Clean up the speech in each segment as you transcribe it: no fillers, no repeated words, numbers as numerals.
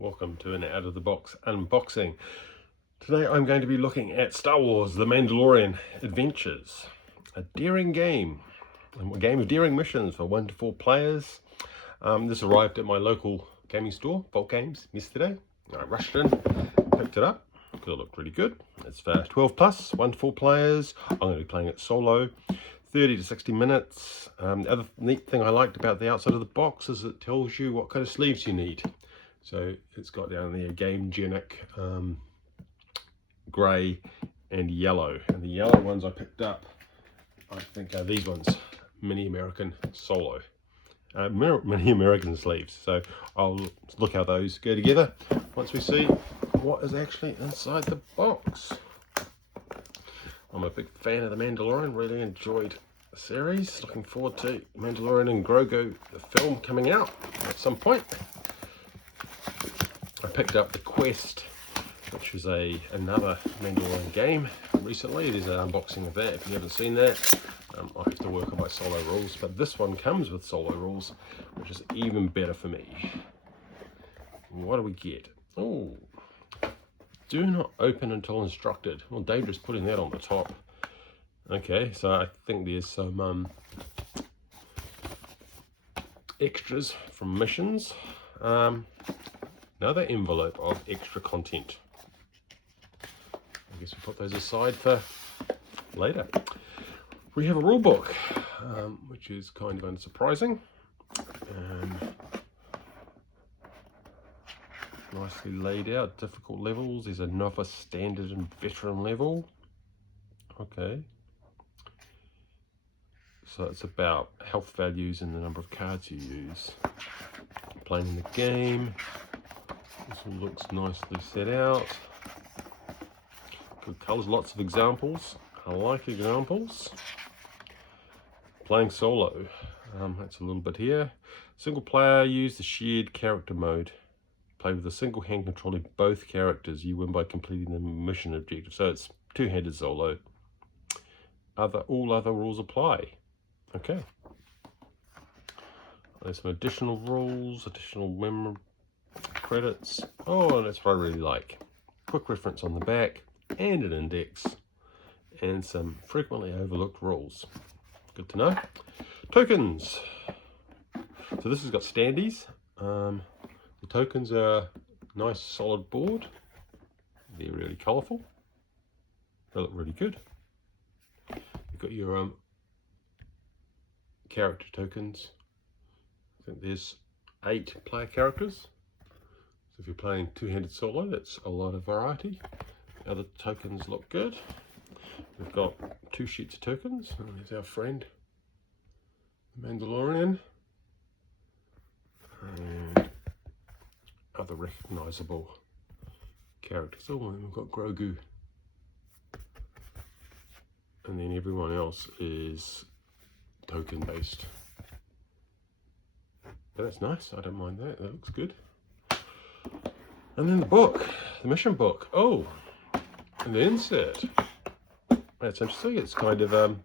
Welcome to an out of the box unboxing. Today I'm going to be looking at Star Wars The Mandalorian Adventures, a daring game, a game of daring missions for 1 to 4 players. This arrived at my local gaming store, Vault Games, yesterday. I rushed in, picked it up because it looked really good. It's for 12 plus, 1 to 4 players. I'm going to be playing it solo, 30 to 60 minutes. The other neat thing I liked about the outside of the box is it tells you what kind of sleeves you need. So it's got down there Game Genic, grey and yellow. And the yellow ones I picked up, I think are these ones, Mini American Solo. Mini American sleeves. So I'll look how those go together once we see what is actually inside the box. I'm a big fan of The Mandalorian, really enjoyed the series. Looking forward to Mandalorian and Grogu, the film, coming out at some point. I picked up The Quest, which is another Mandalorian game recently. There's an unboxing of that if you haven't seen that. I have to work on my solo rules, but this one comes with solo rules, which is even better for me. What do we get? Oh, do not open until instructed. Well, dangerous putting that on the top. Okay, so I think there's some extras from missions. Another envelope of extra content. I guess we'll put those aside for later. We have a rule book, which is kind of unsurprising. Nicely laid out, difficult levels. There's a novice, standard and veteran level. Okay. So it's about health values and the number of cards you use. Playing the game. This one looks nicely set out. Good colours, lots of examples. I like examples. Playing solo. That's a little bit here. Single player, use the shared character mode. Play with a single hand controlling both characters. You win by completing the mission objective. So it's two-handed solo. All other rules apply. Okay. There's some additional rules, additional memory credits. Oh, that's what I really like. Quick reference on the back and an index and some frequently overlooked rules. Good to know. Tokens. So this has got standees. The tokens are nice solid board. They're really colourful. They look really good. You've got your character tokens. I think there's 8 player characters. So if you're playing two-handed solo, that's a lot of variety. The other tokens look good. We've got 2 sheets of tokens. And there's our friend, the Mandalorian. And other recognisable characters. Oh, and we've got Grogu. And then everyone else is token based. But that's nice, I don't mind that, that looks good. And then the book, the mission book. Oh, and the insert. That's interesting, it's kind of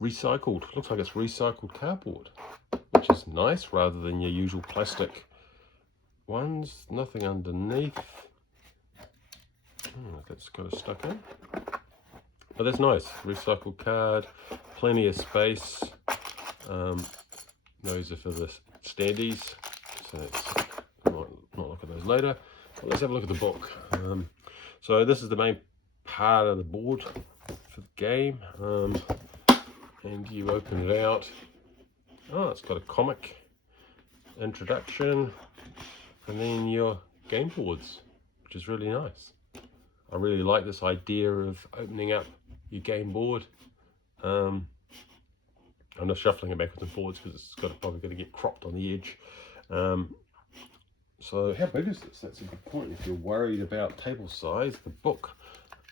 recycled, looks like it's recycled cardboard, which is nice rather than your usual plastic ones. Nothing underneath. That's kind of stuck in. But that's nice, recycled card, plenty of space. Those are for the standees, so I might not look at those later. But let's have a look at the book. So this is the main part of the board for the game, and you open it out. Oh, it's got a comic introduction, and then your game boards, which is really nice. I really like this idea of opening up your game board. I'm just shuffling it backwards and forwards because it's probably going to get cropped on the edge. So how big is this? That's a good point. If you're worried about table size, the book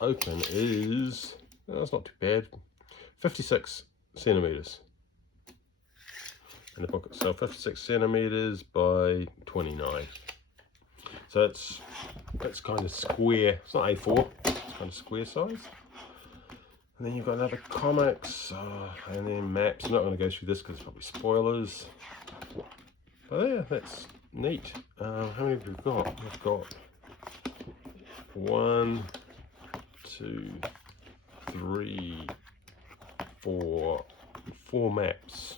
open is, it's not too bad, 56 centimeters. And the book itself, 56 centimeters by 29. So it's kind of square. It's not A4, it's kind of square size. And then you've got other comics, and then maps. I'm not going to go through this because it's probably spoilers. But yeah, that's Neat. How many have we got? We've got 1, 2, 3, 4 maps,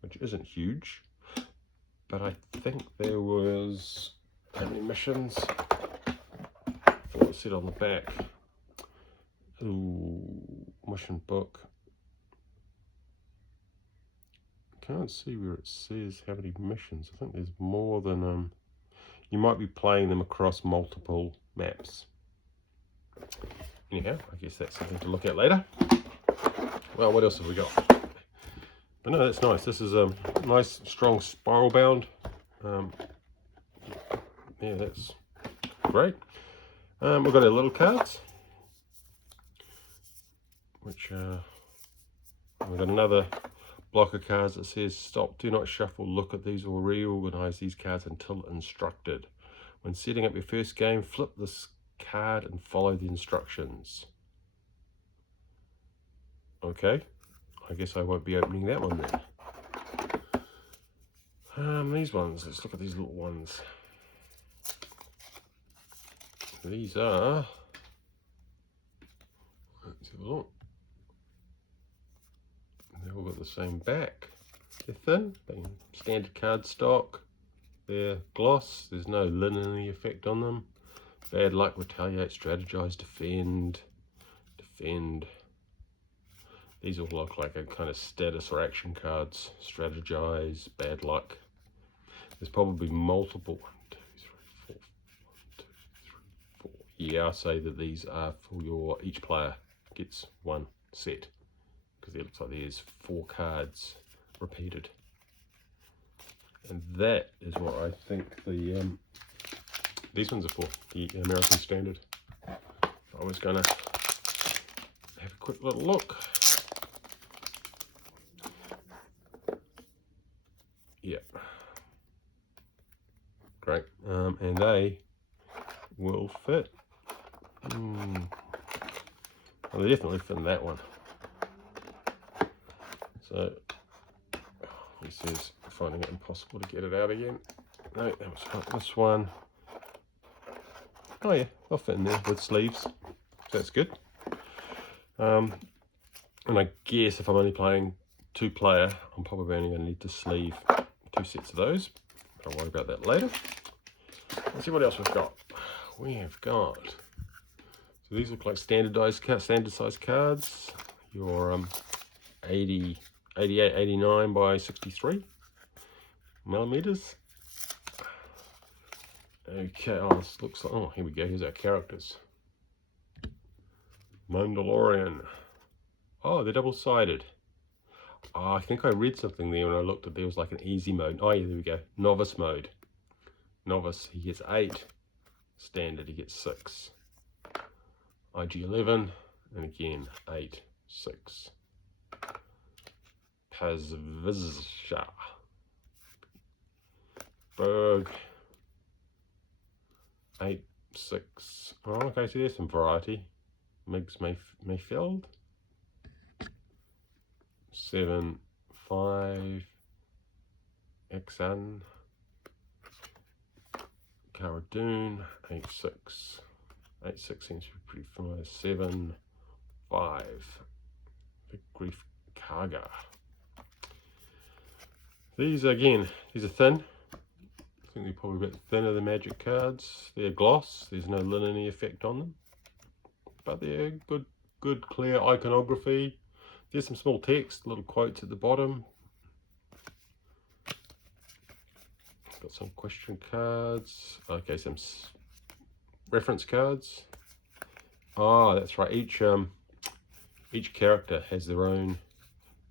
which isn't huge, but I think there was how many missions? What it said on the back. Ooh, mission book. Can't see where it says how many missions. I think there's more than you might be playing them across multiple maps. Anyhow, I guess that's something to look at later. Well, what else have we got? But no, that's nice. This is a nice, strong spiral bound. Yeah, that's great. We've got our little cards, which we've got another block of cards that says stop, do not shuffle, look at these or reorganize these cards until instructed. When setting up your first game, flip this card and follow the instructions. Okay, I guess I won't be opening that one then. These ones, let's look at these little ones. These are, let's have a look. They've all got the same back. They're thin, standard cardstock. They're gloss, there's no linen effect on them. Bad luck, retaliate, strategize, defend. These all look like a kind of status or action cards. Strategize, bad luck. There's probably multiple. 1, 2, 3, 4. 1, 2, 3, 4. Yeah, I say that these are for your, each player gets one set, because it looks like there's 4 cards repeated. And that is what I think the these ones are for, the American Standard. I was going to have a quick little look. Yeah. Great. And they will fit. Well, they definitely fit in that one. So, he says finding it impossible to get it out again. No, that was not this one. Oh yeah, they'll fit in there with sleeves. So that's good. And I guess if I'm only playing 2-player, I'm probably only going to need to sleeve 2 sets of those. But I'll worry about that later. Let's see what else we've got. We have got, so these look like standard size cards. Your 88, 89 by 63 millimeters. Okay, oh, this looks like, oh, here we go, here's our characters. Mandalorian. Oh, they're double-sided. Oh, I think I read something there when I looked at, there was like an easy mode. Oh yeah, there we go, novice mode. Novice, he gets 8. Standard, he gets 6. IG11, and again, 8, 6. Pazvizha. Berg. 8, 6. Oh, okay, so there's some variety. Miggs Mayfield. 7, 5. Exan. Cara Dune. 8, 6. 8, 6 seems to be pretty familiar. 7, 5. Big Grief Kaga. These again, these are thin. I think they're probably a bit thinner than Magic cards. They're gloss, there's no linen effect on them. But they're good clear iconography. There's some small text, little quotes at the bottom. Got some question cards. Okay, some reference cards. Ah, that's right. Each character has their own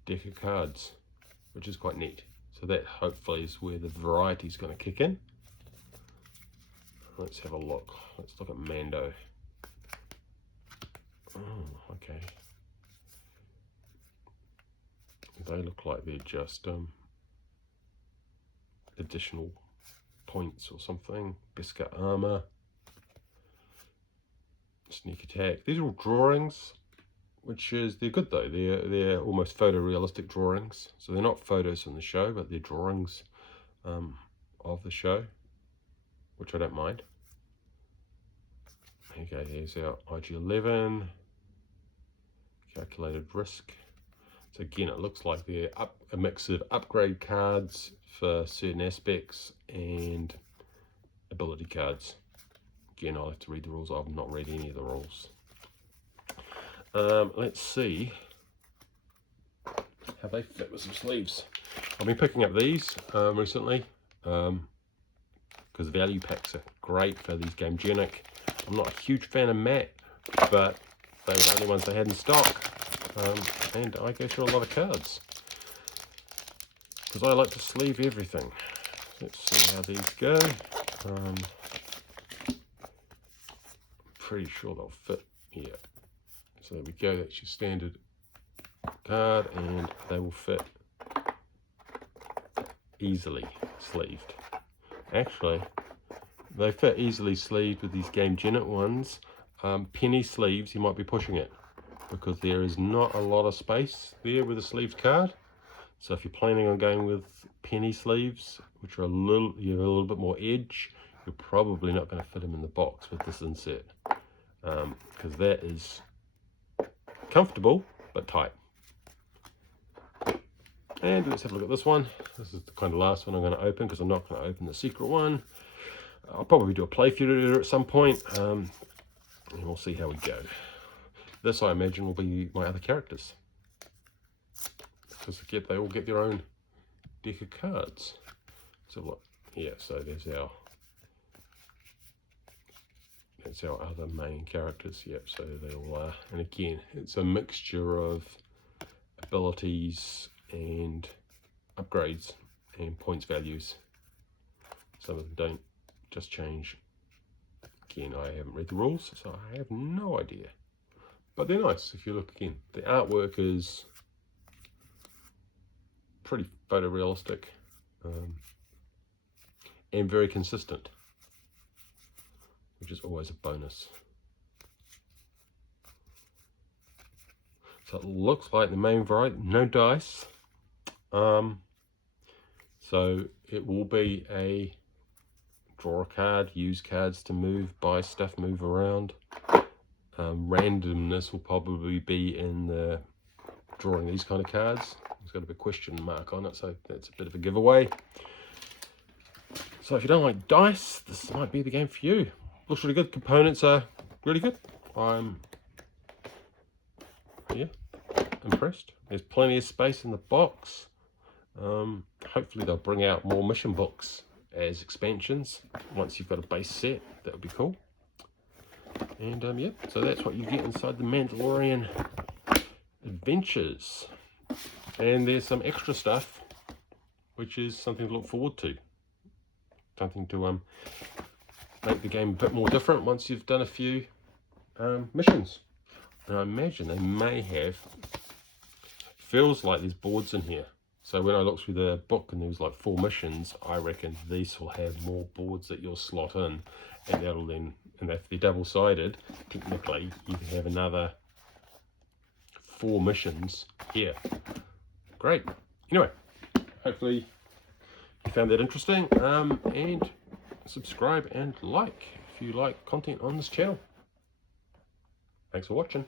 deck of cards, which is quite neat. So that hopefully is where the variety is going to kick in. Let's have a look. Let's look at Mando. Oh, okay. They look like they're just additional points or something. Biscuit armor. Sneak attack. These are all drawings, which is, they're good though. They're almost photorealistic drawings. So they're not photos from the show, but they're drawings of the show. which I don't mind. Okay, here's our IG11, calculated risk. So again, it looks like they're a mix of upgrade cards for certain aspects and ability cards. Again, I'll have to read the rules. I've not read any of the rules. Let's see how they fit with some sleeves. I've been picking up these recently because value packs are great for these Gamegenic. I'm not a huge fan of matte, but they were the only ones they had in stock. And I go through a lot of cards because I like to sleeve everything. Let's see how these go. Pretty sure they'll fit here. So there we go, that's your standard card, and they will fit easily sleeved. Actually, they fit easily sleeved with these Gamegenic ones. Penny sleeves, you might be pushing it because there is not a lot of space there with a sleeved card. So if you're planning on going with penny sleeves, which are you have a little bit more edge, you're probably not going to fit them in the box with this insert because that is comfortable but tight. And let's have a look at this one. This is the kind of last one I'm going to open because I'm not going to open the secret one. I'll probably do a playthrough at some point, and we'll see how we go. This, I imagine, will be my other characters because they all get their own deck of cards. So look, yeah, so that's our other main characters. Yep, so they all are. And again, it's a mixture of abilities and upgrades and points values. Some of them don't, just change. Again, I haven't read the rules, so I have no idea. But they're nice if you look again. The artwork is pretty photorealistic and very consistent, which is always a bonus. So it looks like the main variety, no dice. So it will be a draw a card, use cards to move, buy stuff, move around. Randomness will probably be in the drawing these kind of cards. It's got a big question mark on it, so that's a bit of a giveaway. So if you don't like dice, this might be the game for you. Looks really good. Components are really good. I'm impressed. There's plenty of space in the box. Hopefully they'll bring out more mission books as expansions once you've got a base set. That would be cool. And yeah, so that's what you get inside the Mandalorian Adventures. And there's some extra stuff, which is something to look forward to. Something to make the game a bit more different once you've done a few missions. And I imagine they may have, feels like there's boards in here. So when I looked through the book and there was like 4 missions, I reckon these will have more boards that you'll slot in, and that'll then, and if they're double-sided, technically you can have another 4 missions here. Great. Anyway, hopefully you found that interesting, and subscribe and like if you like content on this channel. Thanks for watching.